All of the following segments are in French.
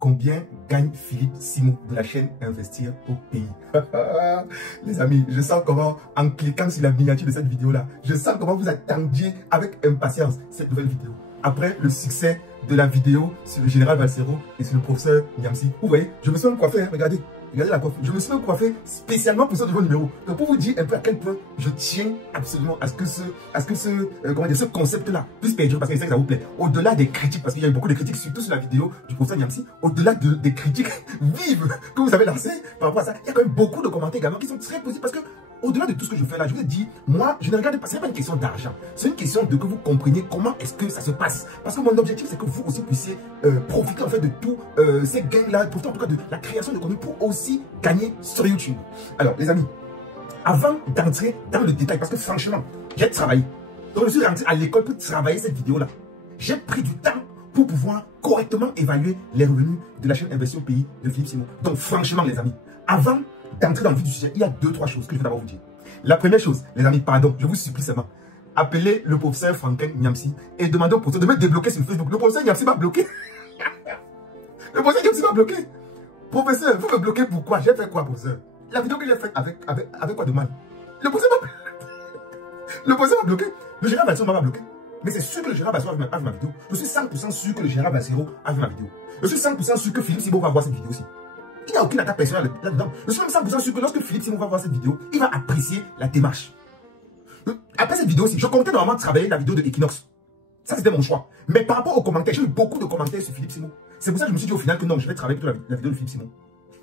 Combien gagne Philippe Simon de la chaîne Investir au pays? Les amis, je sens comment, en cliquant sur la miniature de cette vidéo-là, je sens comment vous attendiez avec impatience cette nouvelle vidéo. Après le succès de la vidéo sur le général Valsero et sur le professeur Niamsi. Vous voyez, je me suis même coiffé, hein, regardez. Regardez la coiffe. Je me suis même coiffé spécialement pour ce nouveau numéro. Donc pour vous dire un peu à quel point je tiens absolument à ce que ce concept-là puisse perdurer, parce que je sais que ça vous plaît. Au-delà des critiques, parce qu'il y a eu beaucoup de critiques, surtout sur la vidéo du professeur Niamsi, au-delà des critiques vives que vous avez lancées par rapport à ça, il y a quand même beaucoup de commentaires également qui sont très positifs, parce que au-delà de tout ce que je fais là, je vous ai dit, moi, je ne regarde pas, ce n'est pas une question d'argent, c'est une question de que vous compreniez comment est-ce que ça se passe. Parce que mon objectif, c'est que vous aussi puissiez profiter en fait de tous ces gains-là, profiter en tout cas de la création de contenu pour aussi gagner sur YouTube. Alors, les amis, avant d'entrer dans le détail, parce que franchement, j'ai travaillé. Donc, je suis rentré à l'école pour travailler cette vidéo-là. J'ai pris du temps pour pouvoir correctement évaluer les revenus de la chaîne Investir au pays de Philippe Simon. Donc, franchement, les amis, avant d'entrer dans le vif du sujet, il y a 2-3 choses que je vais d'abord vous dire. La première chose, les amis, pardon, je vous supplie seulement, appelez le professeur Franklin Niamsi et demandez au professeur de me débloquer sur Facebook. Le professeur Niamsi m'a bloqué. Le professeur Niamsi m'a bloqué. Professeur, vous me bloquez pourquoi? J'ai fait quoi, professeur? La vidéo que j'ai faite avec quoi de mal? Le professeur m'a bloqué. Le général Valsero m'a bloqué. Mais c'est sûr que le général Valsero a vu ma vidéo. Je suis 100% sûr que le général Valsero a vu ma vidéo. Je suis 100% sûr que Philippe Simon va voir cette vidéo aussi. Il n'y a aucune attaque personnelle là-dedans. Je suis même 100% sûr que lorsque Philippe Simon va voir cette vidéo, il va apprécier la démarche. Après cette vidéo aussi, je comptais normalement travailler la vidéo de Equinox. Ça, c'était mon choix. Mais par rapport aux commentaires, j'ai eu beaucoup de commentaires sur Philippe Simon. C'est pour ça que je me suis dit au final que non, je vais travailler plutôt la vidéo de Philippe Simon.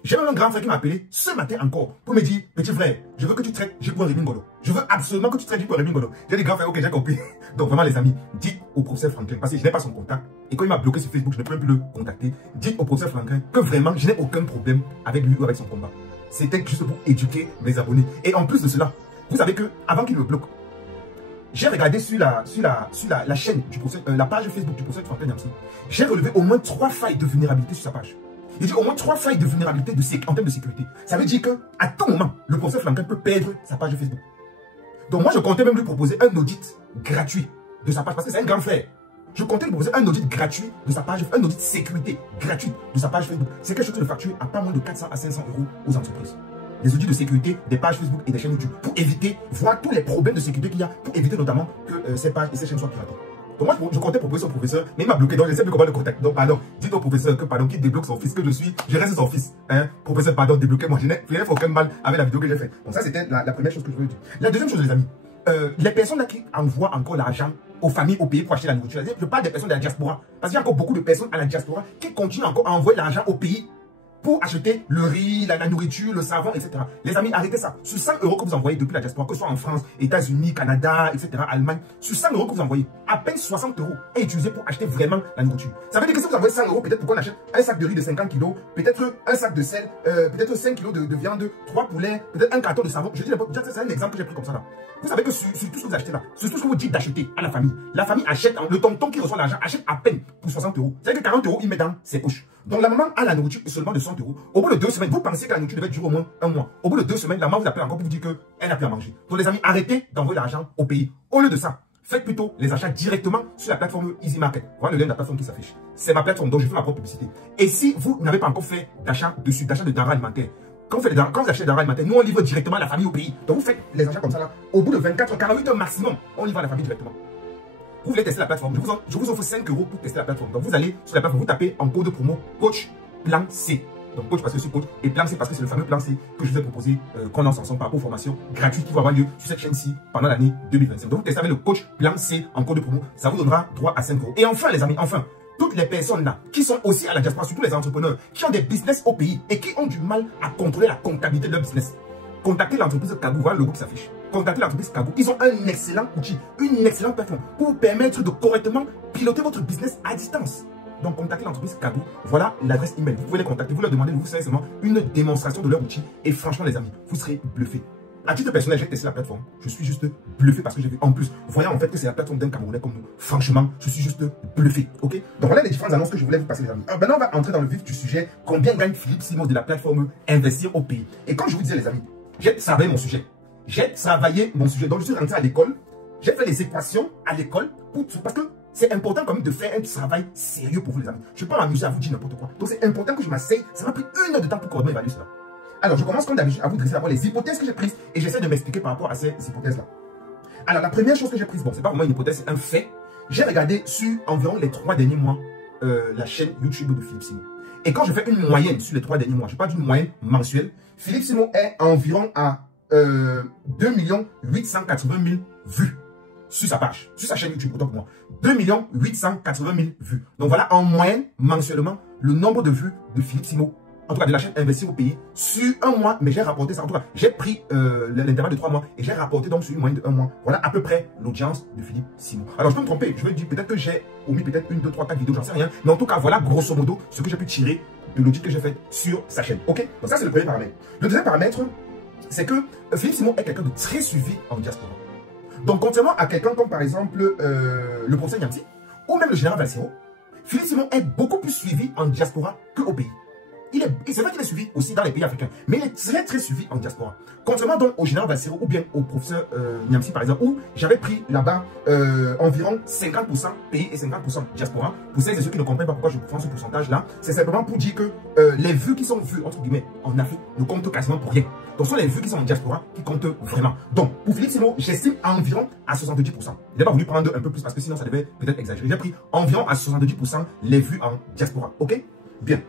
J'ai même un grand frère qui m'a appelé ce matin encore pour me dire, petit frère, je veux que tu traites Jipo Rémi Ngolo. Je veux absolument que tu traites Jipo Rémi Ngolo. J'ai dit, grand frère, ok, j'ai compris. Donc vraiment les amis, dites au professeur Franklin, parce que je n'ai pas son contact. Et quand il m'a bloqué sur Facebook, je ne peux même plus le contacter. Dites au professeur Franklin que vraiment, je n'ai aucun problème avec lui ou avec son combat. C'était juste pour éduquer mes abonnés. Et en plus de cela, vous savez que avant qu'il me bloque, j'ai regardé sur la chaîne du professeur, la page Facebook du professeur Franklin Niamsi. J'ai relevé au moins 3 failles de vulnérabilité sur sa page. Il dit au moins 3 failles de vulnérabilité en termes de sécurité. Ça veut dire qu'à tout moment, le professeur Franklin peut perdre sa page de Facebook. Donc moi, je comptais même lui proposer un audit gratuit de sa page, parce que c'est un grand frère. Je comptais lui proposer un audit gratuit de sa page, un audit sécurité gratuit de sa page Facebook. C'est quelque chose de facture à pas moins de 400 à 500 € aux entreprises. Les audits de sécurité des pages Facebook et des chaînes YouTube, pour éviter, voir tous les problèmes de sécurité qu'il y a, pour éviter notamment que ces pages et ces chaînes soient piratées. Donc moi, je comptais proposer au professeur, mais il m'a bloqué, donc je ne sais plus comment le contacter. Donc pardon, dites au professeur que pardon, qu'il débloque son fils, que je reste son fils. Hein? Professeur, pardon, débloquez-moi, je n'ai aucun mal avec la vidéo que j'ai faite. Donc ça, c'était la première chose que je voulais dire. La deuxième chose, les amis, les personnes là qui envoient encore l'argent aux familles, au pays pour acheter la nourriture, je parle des personnes de la diaspora, parce qu'il y a encore beaucoup de personnes à la diaspora qui continuent encore à envoyer l'argent au pays pour acheter le riz, la nourriture, le savon, etc. Les amis, arrêtez ça. Sur 100 € que vous envoyez depuis la diaspora, que ce soit en France, États-Unis, Canada, etc., Allemagne, sur 100 € que vous envoyez, à peine 60 € est utilisé pour acheter vraiment la nourriture. Ça veut dire que si vous envoyez 100 €, peut-être pour qu'on achète un sac de riz de 50 kg, peut-être un sac de sel, peut-être 5 kg de viande, 3 poulets, peut-être un carton de savon. Je dis n'importe quoi, c'est un exemple que j'ai pris comme ça là. Vous savez que sur tout ce que vous achetez là, sur tout ce que vous dites d'acheter à la famille achète, le tonton qui reçoit l'argent achète à peine pour 60 €. C'est-à-dire que 40 € il met dans ses poches. Donc la maman a la nourriture seulement de 100 €. Au bout de 2 semaines, vous pensez que la nourriture devait durer au moins un mois. Au bout de 2 semaines, la maman vous appelle encore pour vous dire qu'elle n'a plus à manger. Donc les amis, arrêtez d'envoyer l'argent au pays. Au lieu de ça, faites plutôt les achats directement sur la plateforme Easy Market. Voilà le lien de la plateforme qui s'affiche. C'est ma plateforme dont je fais ma propre publicité. Et si vous n'avez pas encore fait d'achat dessus, d'achat de denrées alimentaires, quand vous achetez des denrées alimentaires, nous on livre directement à la famille au pays. Donc vous faites les achats comme ça là. Au bout de 48 heures maximum, on livre à la famille directement. Vous voulez tester la plateforme, je vous offre 5 € pour tester la plateforme. Donc vous allez sur la plateforme, vous tapez en code promo coach plan C. Donc coach parce que je suis coach et plan C parce que c'est le fameux plan C que je vous ai proposé qu'on lance ensemble par rapport aux formations gratuites qui vont avoir lieu sur cette chaîne-ci pendant l'année 2025. Donc vous testez avec le coach plan C en code promo, ça vous donnera droit à 5 €. Et enfin les amis, enfin, toutes les personnes là qui sont aussi à la diaspora, surtout les entrepreneurs qui ont des business au pays et qui ont du mal à contrôler la comptabilité de leur business, contactez l'entreprise Kagou, voilà le logo qui s'affiche. Contactez l'entreprise Kagou. Ils ont un excellent outil, une excellente plateforme pour vous permettre de correctement piloter votre business à distance. Donc contactez l'entreprise Kagou. Voilà l'adresse email. Vous pouvez les contacter, vous leur demandez de vous faire seulement une démonstration de leur outil. Et franchement les amis, vous serez bluffés. À titre personnel, j'ai testé la plateforme. Je suis juste bluffé parce que j'ai vu en plus, voyant en fait que c'est la plateforme d'un Camerounais comme nous. Franchement, je suis juste bluffé. Ok? Donc voilà les différentes annonces que je voulais vous passer les amis. Alors maintenant on va entrer dans le vif du sujet. Combien gagne Philippe Simon de la plateforme Investir au pays? Et comme je vous disais les amis, j'ai travaillé mon sujet. Donc je suis rentré à l'école. J'ai fait les équations à l'école parce que c'est important quand même de faire un travail sérieux pour vous les amis. Je ne peux pas m'amuser à vous dire n'importe quoi. Donc c'est important que je m'asseye. Ça m'a pris 1 heure de temps pour coordonner et évaluer cela. Alors je commence comme d'habitude à vous dresser d'abord les hypothèses que j'ai prises et j'essaie de m'expliquer par rapport à ces hypothèses-là. Alors la première chose que j'ai prise, bon c'est pas vraiment une hypothèse, c'est un fait. J'ai regardé sur environ les 3 derniers mois la chaîne YouTube de Philippe Simon. Et quand je fais une moyenne sur les 3 derniers mois, je parle d'une moyenne mensuelle, Philippe Simon est environ à 2 880 000 vues sur sa page, sur sa chaîne YouTube, autant pour moi. 2 880 000 vues. Donc voilà en moyenne, mensuellement, le nombre de vues de Philippe Simon, en tout cas de la chaîne Investir au pays, sur un mois, mais j'ai rapporté ça, en tout cas, j'ai pris l'intervalle de 3 mois et j'ai rapporté donc sur une moyenne de 1 mois. Voilà à peu près l'audience de Philippe Simon. Alors je peux me tromper, je vais dire peut-être que j'ai omis peut-être 1, 2, 3, 4 vidéos, j'en sais rien, mais en tout cas, voilà grosso modo ce que j'ai pu tirer de l'audit que j'ai fait sur sa chaîne. Ok? Donc ça c'est le premier paramètre. Le deuxième paramètre, c'est que Philippe Simon est quelqu'un de très suivi en diaspora. Donc, contrairement à quelqu'un comme par exemple le professeur Niamsi ou même le général Valsero, Philippe Simon est beaucoup plus suivi en diaspora qu'au pays. C'est vrai qu'il est suivi aussi dans les pays africains, mais il est très suivi en diaspora. Contrairement donc au général Valsero ou bien au professeur Niamsi par exemple, où j'avais pris là-bas environ 50% pays et 50% diaspora. Pour celles et ceux qui ne comprennent pas pourquoi je prends ce pourcentage-là, c'est simplement pour dire que les vues qui sont vues, entre guillemets, en Afrique ne comptent quasiment pour rien. Donc, ce sont les vues qui sont en diaspora qui comptent vraiment. Donc, pour Philippe Simon, j'estime environ à 70%. Il n'a pas voulu prendre un peu plus parce que sinon, ça devait peut-être exagérer. J'ai pris environ à 70% les vues en diaspora. OK? Bien.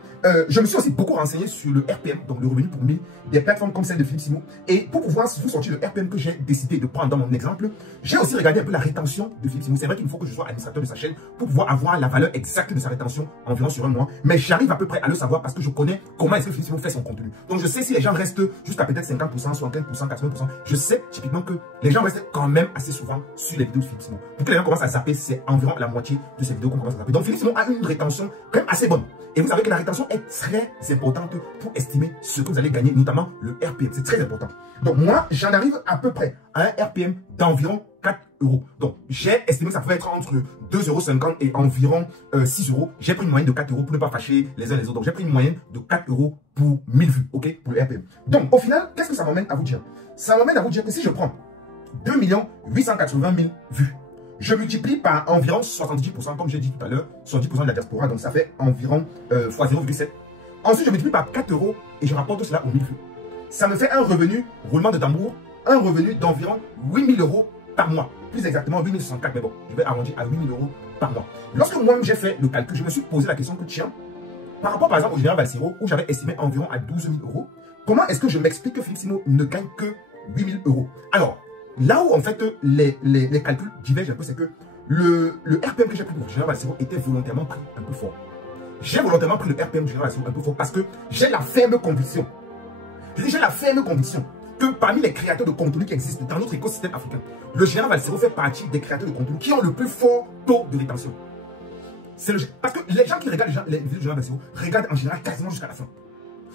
Je me suis aussi beaucoup renseigné sur le RPM, donc le revenu pour 1000, des plateformes comme celle de Philippe Simon. Et pour pouvoir vous sortir le RPM que j'ai décidé de prendre dans mon exemple, j'ai aussi regardé un peu la rétention de Philippe Simon. C'est vrai qu'il faut que je sois administrateur de sa chaîne pour pouvoir avoir la valeur exacte de sa rétention environ sur un mois. Mais j'arrive à peu près à le savoir parce que je connais comment est-ce que Philippe Simon fait son contenu. Donc je sais si les gens restent jusqu'à peut-être 50%, 75%, 80%. Je sais typiquement que les gens restent quand même assez souvent sur les vidéos de Philippe Simon. Pour que les gens commencent à zapper, c'est environ la moitié de ces vidéos qu'on commence à zapper. Donc Philippe Simon a une rétention quand même assez bonne. Et vous savez que la rétention est très importante pour estimer ce que vous allez gagner, notamment le RPM. C'est très important. Donc moi, j'en arrive à peu près à un RPM d'environ 4 €. Donc j'ai estimé que ça pouvait être entre 2,50 € et environ 6 €. J'ai pris une moyenne de 4 € pour ne pas fâcher les uns les autres. Donc j'ai pris une moyenne de 4 € pour 1000 vues, ok, pour le RPM. Donc au final, qu'est-ce que ça m'amène à vous dire? Ça m'amène à vous dire que si je prends 2 880 000 vues, je multiplie par environ 70%, comme j'ai dit tout à l'heure, 70% de la diaspora, donc ça fait environ fois 0,7. Ensuite, je multiplie par 4 € et je rapporte cela aux 1000 vues. Ça me fait un revenu, roulement de tambour, un revenu d'environ 8 000 € par mois. Plus exactement 8 064, mais bon, je vais arrondir à 8 000 € par mois. Lorsque moi-même j'ai fait le calcul, je me suis posé la question que tiens, par rapport par exemple au général Valsero, où j'avais estimé environ à 12 000 €, comment est-ce que je m'explique que Philippe Simon ne gagne que 8 000 €? Alors, là où en fait les calculs divergent un peu, c'est que le RPM que j'ai pris pour le général Valsero était volontairement pris un peu fort. J'ai volontairement pris le RPM du général Valsero un peu fort parce que j'ai la ferme conviction. J'ai la ferme conviction que parmi les créateurs de contenu qui existent dans notre écosystème africain, le général Valsero fait partie des créateurs de contenu qui ont le plus fort taux de rétention. Parce que les gens qui regardent les vidéos du général Valsero regardent en général quasiment jusqu'à la fin.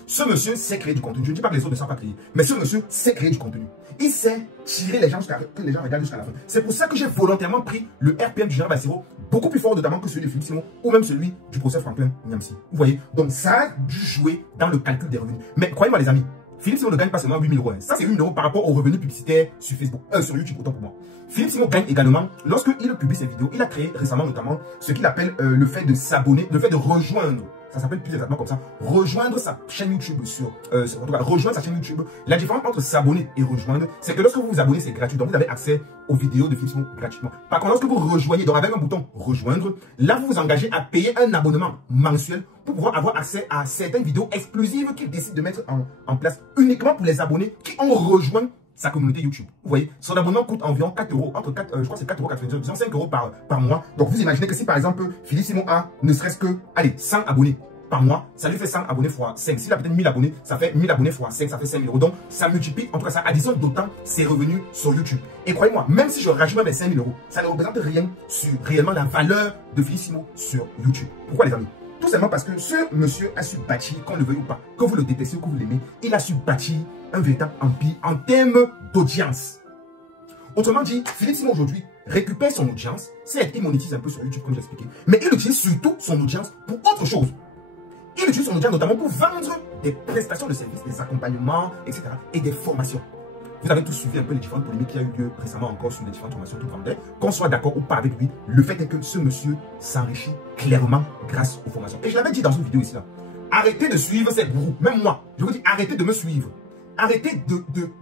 Ce monsieur sait créer du contenu. Je ne dis pas que les autres ne savent pas créer, mais ce monsieur sait créer du contenu. Il sait tirer les gens que les gens regardent jusqu'à la fin. C'est pour ça que j'ai volontairement pris le RPM du général Valsero beaucoup plus fort notamment que celui de Philippe Simon ou même celui du professeur Franklin Niamsi. Vous voyez? Donc ça a dû jouer dans le calcul des revenus. Mais croyez-moi les amis, Philippe Simon ne gagne pas seulement 8 000 €. Ça c'est 8 000 € par rapport aux revenus publicitaires sur Facebook, sur YouTube autant pour moi. Philippe Simon gagne également lorsqu'il publie ses vidéos. Il a créé récemment notamment ce qu'il appelle le fait de s'abonner, le fait de rejoindre. Ça s'appelle plus exactement comme ça. Rejoindre sa chaîne YouTube en tout cas, rejoindre sa chaîne YouTube. La différence entre s'abonner et rejoindre, c'est que lorsque vous vous abonnez, c'est gratuit. Donc vous avez accès aux vidéos de Philippe Simon gratuitement. Par contre, lorsque vous rejoignez, donc avec un bouton rejoindre, là vous vous engagez à payer un abonnement mensuel pour pouvoir avoir accès à certaines vidéos exclusives qu'il décide de mettre en place uniquement pour les abonnés qui ont rejoint sa communauté YouTube. Vous voyez, son abonnement coûte environ 4 €, entre 4, je crois que c'est 4,99 €, disons 5 € par mois. Donc vous imaginez que si par exemple Philippe Simon a ne serait-ce que, allez, 100 abonnés par mois, ça lui fait 100 abonnés fois 5. S'il a peut-être 1000 abonnés, ça fait 1000 abonnés fois 5, ça fait 5 000 €. Donc ça multiplie, en tout cas ça additionne d'autant ses revenus sur YouTube. Et croyez-moi, même si je rajoute même les 5 000 €, ça ne représente rien sur réellement la valeur de Philippe Simon sur YouTube. Pourquoi les amis? Tout simplement parce que ce monsieur a su bâtir, qu'on le veuille ou pas, que vous le détestez ou que vous l'aimez, il a su bâtir un véritable empire en termes d'audience. Autrement dit, Philippe Simon aujourd'hui récupère son audience, certes il monétise un peu sur YouTube comme j'ai expliqué, mais il utilise surtout son audience pour autre chose. Il utilise son audience notamment pour vendre des prestations de services, des accompagnements, etc. et des formations. Vous avez tous suivi un peu les différentes polémiques qui a eu lieu récemment encore sur les différentes formations tout vendait. Qu'on soit d'accord ou pas avec lui, le fait est que ce monsieur s'enrichit clairement grâce aux formations. Et je l'avais dit dans une vidéo ici là. Arrêtez de suivre ces gourous. Même moi, je vous dis, arrêtez de me suivre. Arrêtez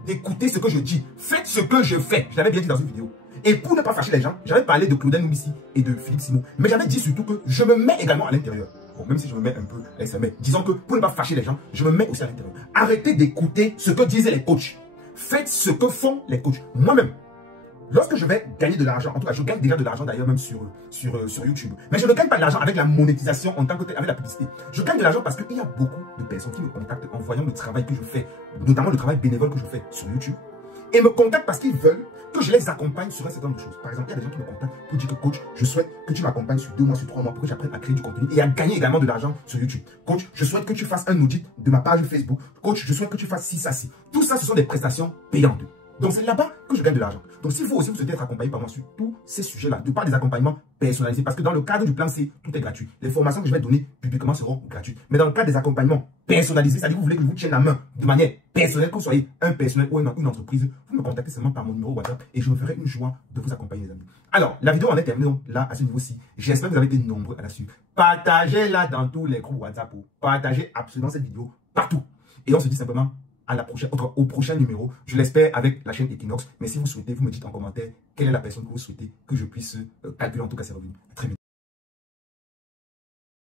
d'écouter ce que je dis. Faites ce que je fais. Je l'avais bien dit dans une vidéo. Et pour ne pas fâcher les gens, j'avais parlé de Claudel Noumissi et de Philippe Simon. Mais j'avais dit surtout que je me mets également à l'intérieur. Bon, même si je me mets un peu avec ça, mais disons que pour ne pas fâcher les gens, je me mets aussi à l'intérieur. Arrêtez d'écouter ce que disaient les coachs. Faites ce que font les coachs. Moi-même, lorsque je vais gagner de l'argent, en tout cas, je gagne déjà de l'argent d'ailleurs même sur YouTube. Mais je ne gagne pas de l'argent avec la monétisation en tant que tel, avec la publicité. Je gagne de l'argent parce qu'il y a beaucoup de personnes qui me contactent en voyant le travail que je fais, notamment le travail bénévole que je fais sur YouTube. Et me contactent parce qu'ils veulent que je les accompagne sur un certain nombre de choses. Par exemple, il y a des gens qui me contactent pour dire que coach, je souhaite que tu m'accompagnes sur 2 mois, sur 3 mois pour que j'apprenne à créer du contenu et à gagner également de l'argent sur YouTube. Coach, je souhaite que tu fasses un audit de ma page Facebook. Coach, je souhaite que tu fasses ci, ça, ci. Tout ça, ce sont des prestations payantes. Donc, c'est là-bas que je gagne de l'argent. Donc, si vous aussi, vous souhaitez être accompagné par moi sur tous ces sujets-là, de par des accompagnements personnalisés, parce que dans le cadre du plan C, tout est gratuit. Les formations que je vais donner publiquement seront gratuites. Mais dans le cadre des accompagnements personnalisés, c'est-à-dire que vous voulez que je vous tienne la main de manière personnelle, que vous soyez un personnel ou une entreprise, vous me contactez seulement par mon numéro WhatsApp et je me ferai une joie de vous accompagner, les amis. Alors, la vidéo en est terminée donc, là, à ce niveau-ci. J'espère que vous avez été nombreux à la suivre. Partagez-la dans tous les groupes WhatsApp. Partagez absolument cette vidéo partout. Et on se dit simplement à la prochaine, au prochain numéro, je l'espère avec la chaîne Equinox. Mais si vous souhaitez, vous me dites en commentaire quelle est la personne que vous souhaitez que je puisse calculer en tout cas ses revenus. À très bientôt.